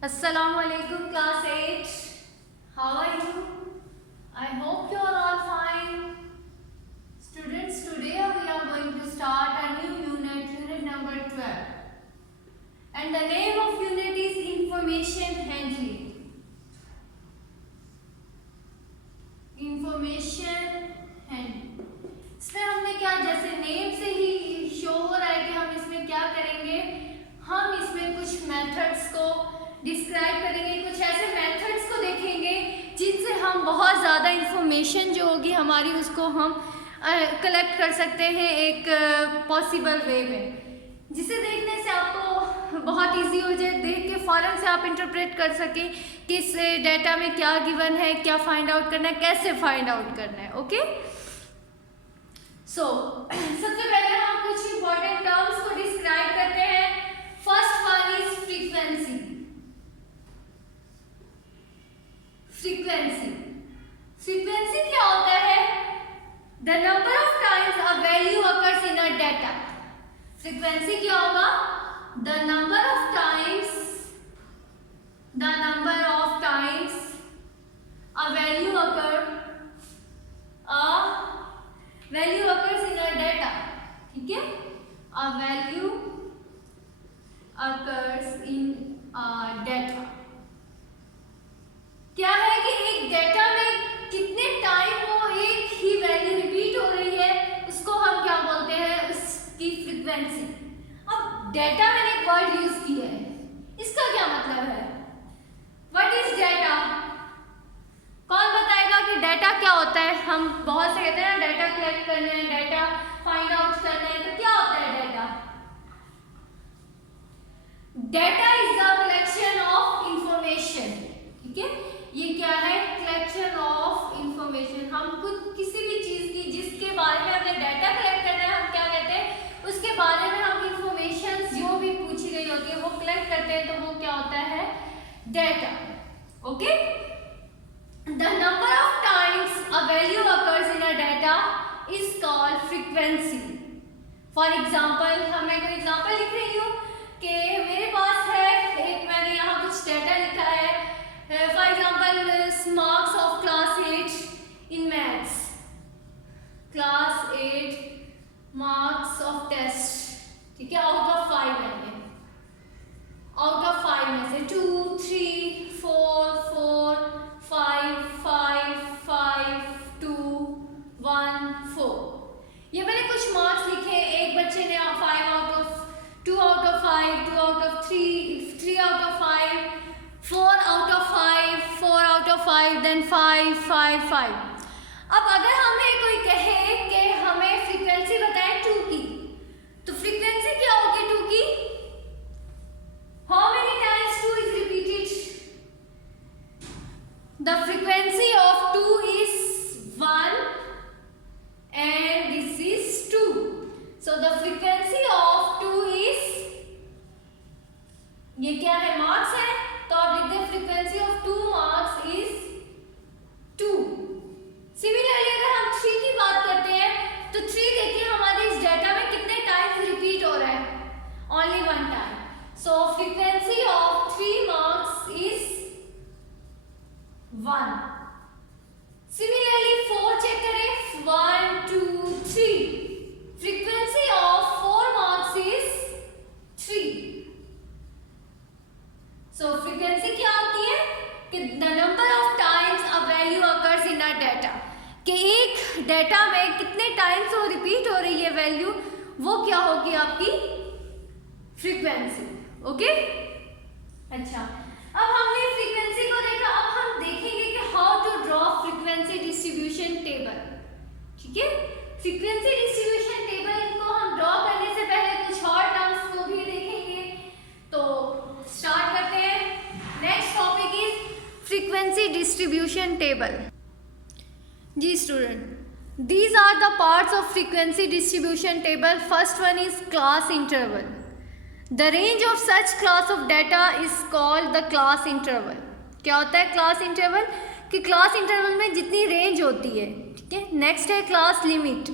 Assalamualaikum class 8. How are you? I hope you are all fine. Students, today we are going to start a new unit number 12. And the name of unit is Information Handling. Information Handling. इसमें हमने क्या, जैसे name से ही show हो रहा है कि हम इसमें क्या करेंगे, हम इसमें कुछ मेथड्स को डिस्क्राइब करेंगे, कुछ ऐसे मेथड्स को देखेंगे जिनसे हम बहुत ज़्यादा इंफॉर्मेशन जो होगी हमारी उसको हम कलेक्ट कर सकते हैं एक पॉसिबल वे में, जिसे देखने से आपको बहुत इजी हो जाए, देख के फ़ौरन से आप इंटरप्रेट कर सकें कि इस डेटा में क्या गिवन है, क्या फाइंड आउट करना है, कैसे फाइंड आउट करना है। ओके, सबसे पहले हम कुछ इंपॉर्टेंट टर्म्स को डिस्क्राइब करते हैं। First one is frequency. Frequency क्या होता है? The number of times a value occurs in a data. Frequency क्या होगा? The number of times a value occurs in a data. ठीक है, अ value occurs in a data. क्या है कि एक डेटा में कितने टाइम वो एक ही वैल्यू रिपीट हो रही है, उसको हम क्या बोलते हैं, उसकी फ्रीक्वेंसी। अब डेटा मैंने एक वर्ड यूज किया है, इसका क्या मतलब है? What is data? कौन बताएगा कि डेटा क्या होता है? हम बहुत से कहते हैं ना, डेटा कलेक्ट करना है, डेटा फाइंड आउट करना है, तो क्या होता है data? Data is the collection of information. ठीक है, ये क्या है? Collection of information. हम कुछ किसी भी चीज की जिसके बारे में हमें डाटा कलेक्ट करना है, हम क्या कहते हैं, उसके बारे में हम इंफॉर्मेशन जो भी पूछी गई होती है वो कलेक्ट करते हैं, तो वो क्या होता है? Data. Okay, the number of times a value occurs in a data is called frequency. For example, मैं कोई एग्जाम्पल लिख रही हूँ कि मेरे पास है एक, मैंने यहाँ कुछ डेटा लिखा है, for example marks of class 8 in maths, class 8 marks of test। ठीक है, आउट ऑफ 5 है, आउट ऑफ 5 में से 2 3 4 4 5 5 5 2 1 4, ये मैंने कुछ मार्क्स लिखे। एक बच्चे ने 5 out of 2 out of 5, 2 out of 3, 3 out of 5, 4 out of 5, 4 out of 5, then 5 5 5। अब अगर हमें कोई कहे कि हमें फ्रीक्वेंसी बताएं 2 की, तो फ्रीक्वेंसी क्या होगी 2 की? How many times 2 is repeated? The frequency of 2 is 1 and this is 2, so the frequency of 2 is, ये क्या है? मार्क्स है, तो आप लिखते हैं frequency of 2 marks is 2। Similarly अगर हम 3 की बात करते हैं, तो 3 देखिए हमारे इस डेटा में कितने टाइम्स रिपीट हो रहा है? Only 1 time, so frequency of 3 marks is 1। Similarly 4 check करें, 1 2 3, frequency of 4 marks is 3। So frequency क्या होती है? कि the number of times a value occurs in a data, कि एक डेटा में कितने टाइम्स वो रिपीट हो रही है वैल्यू, वो क्या होगी? आपकी फ्रीक्वेंसी। ओके, अच्छा, अब हमने फ्रीक्वेंसी को देखा, अब हम देखेंगे कि how to draw frequency distribution table. ठीक है, फ्रीक्वेंसी डिस्ट्रीब्यूशन टेबल को हम ड्रॉ करने से पहले कुछ और टर्म्स को भी देखेंगे, तो स्टार्ट करते हैं। Next topic is frequency distribution table. जी student, these are the parts of frequency distribution table. First one is class interval. The range of such class of data is called the class interval. क्या होता है class interval? कि class interval में जितनी range होती है। ठीक है, नेक्स्ट है class limit.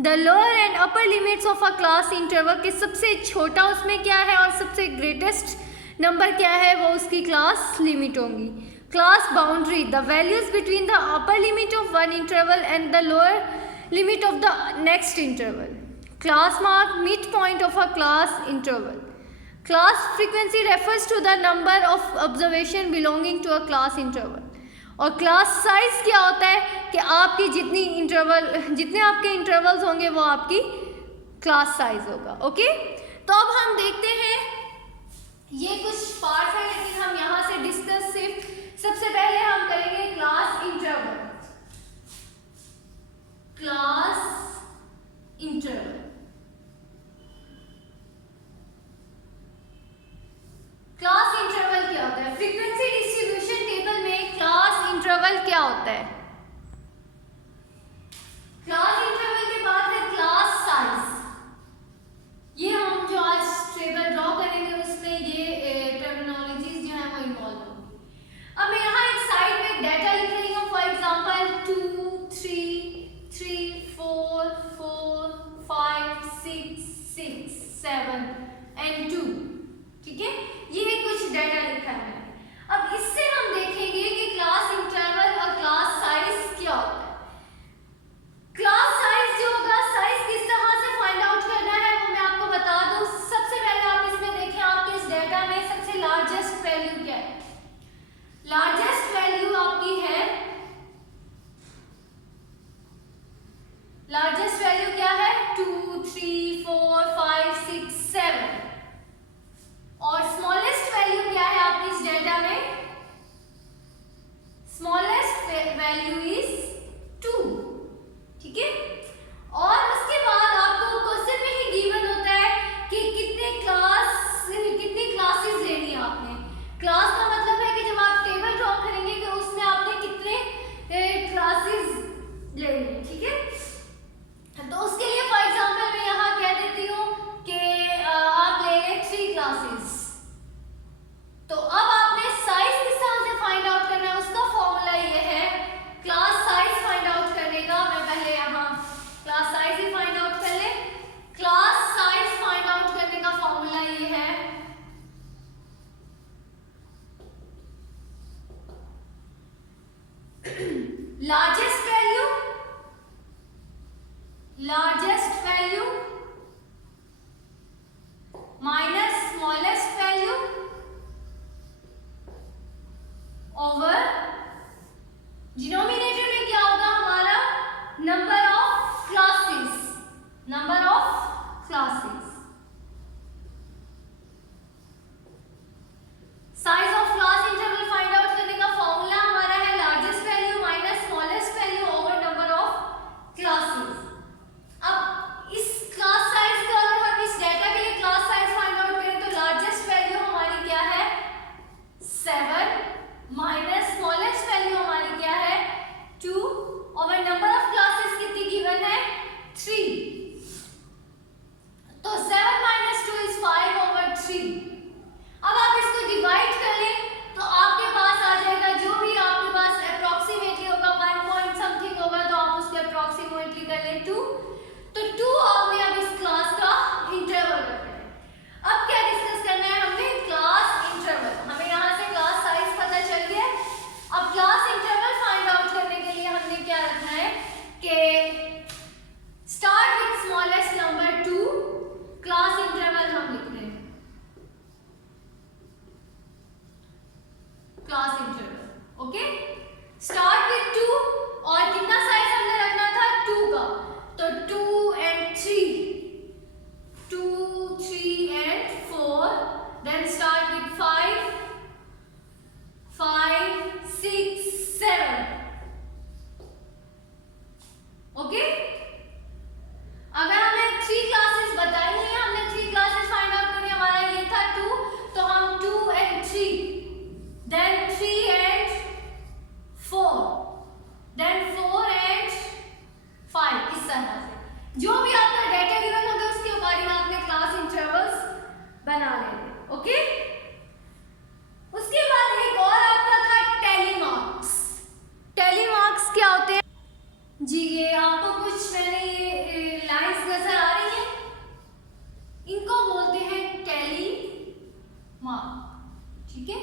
The lower and upper limits of a class interval, कि सबसे छोटा उसमें क्या है और सबसे ग्रेटेस्ट नंबर क्या है वो उसकी क्लास लिमिट होंगी। Class boundary, the values between the upper limit of one interval and the lower limit of the next interval. Class mark, midpoint of a class interval. Class frequency refers to the number of observation belonging to a class interval. और class size क्या होता है कि आपकी जितने आपके intervals होंगे वो आपकी क्लास साइज होगा। ओके, तो अब हम देखते हैं, ये कुछ पार्ट है लेकिन हम यहाँ से डिस्कस सिर्फ सबसे पहले हम करेंगे class interval. Class interval, class interval क्या होता है? फ्रीक्वेंसी डिस्ट्रीब्यूशन टेबल में क्लास इंटरवल क्या होता है? क्लास इंटरवल के बाद है क्लास साइज। ये हम जो आज टेबल ड्रॉ करेंगे उसमें ये टर्मिनोलॉजीज जो है वो इन्वॉल्व होंगी। अब मैं यहाँ एक साइड में डाटा लिख रही हूँ, फॉर एग्जांपल 2 3 4 4 5 6 6 7 and 2, ठीक है, ये कुछ डाटा लिखा है मैंने। अब इससे हम देखेंगे कि क्लास इंटरवल और क्लास साइज क्या होता है। क्लास साइज जो होगा, साइज किस तरह से फाइंड आउट करना है वो मैं आपको बता दूं। सबसे पहले आप इसमें देखें, आपके इस डाटा में सबसे लार्जेस्ट वैल्यू क्या है? लार्जेस्ट वैल्यू आपकी है, लार्जेस्ट वैल्यू क्या है? 2 3 4 5 6 7। और स्मॉलेस्ट वैल्यू क्या है आपकी इस डेटा में? स्मॉलेस्ट वैल्यू इज 2, ठीक है। और उसके बाद आपको क्वेश्चन में ही गिवन होता है कि कितनी क्लासेस लेनी है आपने। क्लास का मतलब है कि जब आप टेबल ड्रॉ करेंगे कि उसमें आपने कितने क्लासेस लेनी है, ठीक है। तो उसके लिए फॉर एग्जांपल मैं यहाँ कह देती हूँ कि आप ले लें 3 क्लासेस। तो अब आपने साइज किस तरह से फाइंड आउट करना है, उसका फॉर्मूला ये है क्लास साइज फाइंड आउट करने का। मैं पहले यहाँ क्लास साइज ही फाइंड आउट कर ले। क्लास साइज फाइंड आउट करने का फॉर्मूला ये है largest value minus smallest value over denominator में क्या होगा हमारा? Number of classes. Size of class interval find out करने का फॉर्मूला हमारा है largest value minus smallest value over number of classes. अब इस क्लास साइज का अगर हम इस डाटा के लिए क्लास साइज फाइंड आउट करें तो लार्जेस्ट वैल्यू हमारी क्या है? 7 माइनस स्मॉलेस्ट वैल्यू हमारी क्या है? 2 ओवर नंबर ऑफ क्लासेस कितनी गिवन है? 3। तो 7 माइनस 2 इज 5 ओवर 3। अब आप इसको डिवाइड कर लें तो आपके पास आ जाएगा, जो भी आपके पास अप्रोक्सीमेटली होगा 1 पॉइंट समथिंग होगा तो आप उसको अप्रोक्सीमेटली कर लें 2। तो 2 आपने अब इस क्लास का इंटरवल रखना है। अब क्या डिस्कस करना है हमने? Class interval. हमें यहाँ से क्लास साइज पता चल गया। अब क्लास इंटरवल फाइंड आउट करने के लिए हमने क्या रखना है कि start with smallest number 2। Class interval हम लिख रहे हैं class interval. Okay, start with 2 और कितना साइज हमने रखना था? 2 का। तो 2 and 3, 2 3 and 4, then start with 5 6 7। Okay, अगर हमें 3 क्लासेस बताई है, हमने 3 क्लासेस फाइंड आउट करी, हमारा ये था 2, तो हम 2 and 3, then 3 and 4 ठीक है।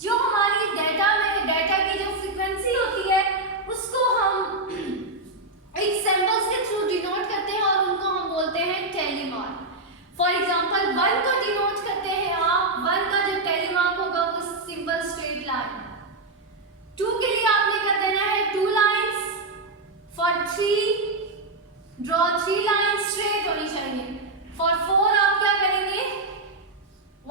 जो हमारी डाटा की जो फ्रीक्वेंसी होती है उसको हम एक सिंबल्स के थ्रू डिनोट करते हैं और उनको हम बोलते हैं टेलीमार्क। फॉर एग्जांपल 1 को डिनोट करते हैं आप, 1 का जो टेलीमार्क होगा वो सिंपल स्ट्रेट लाइन। 2 के लिए आपने कर देना है 2 lines. For 3 draw 3 lines straight होनी चाहिए। फॉर 4 आप क्या करेंगे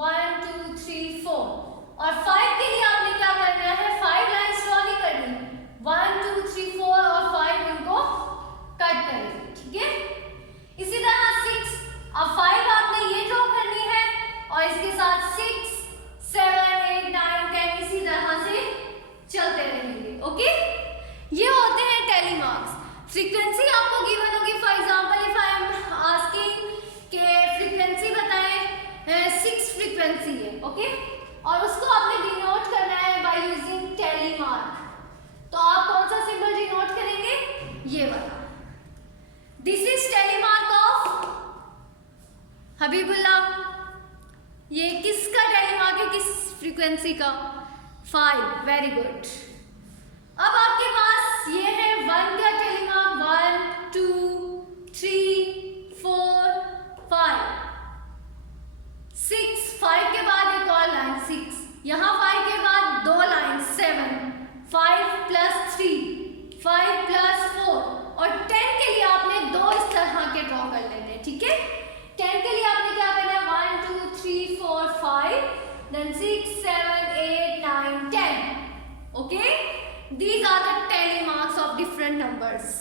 1 2 3 4। और 5 के लिए आपने क्या करना है 5 लाइंस ड्रॉ नहीं करनी, 1 2 3 4 और 5 उनको कट करेंगे, ठीक है। इसी तरह 6, अब 5 आपने ये ड्रॉ करनी है और इसके साथ 6 7 8 9 10 इसी तरह से चलते रहेंगे, ओके। ये होते हैं टेलीमार्क्स। फ्रीक्वेंसी आपको गिवन होगी। For example if I am asking के फ्रीक्वेंसी बताएं 6 फ्रीक्वेंसी है, ओके, और उसको आपने डिनोट करना है बाय यूजिंग टेलीमार्क। तो आप कौन सा सिंबल डिनोट करेंगे, ये वाला। This is telemark of Habibullah. ये किसका टेलीमार्क है, किस फ्रीक्वेंसी का, 5, वेरी गुड। अब आपके पास ये है 1 का टेलीमार्क, 1 2 3 4 5 6, 5 के बाद एक और लाइन 6, यहाँ 5 के बाद 2 लाइन 7, 5 + 3 5 + 4 और 10 के लिए आपने 2 इस तरह के ड्रॉ कर लेने हैं, ठीक है। 10 के लिए आपने क्या करना है 1 2 3 4 5 then 6 7 8 9 10, okay, these are the tally marks of different numbers,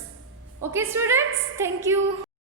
okay students, thank you.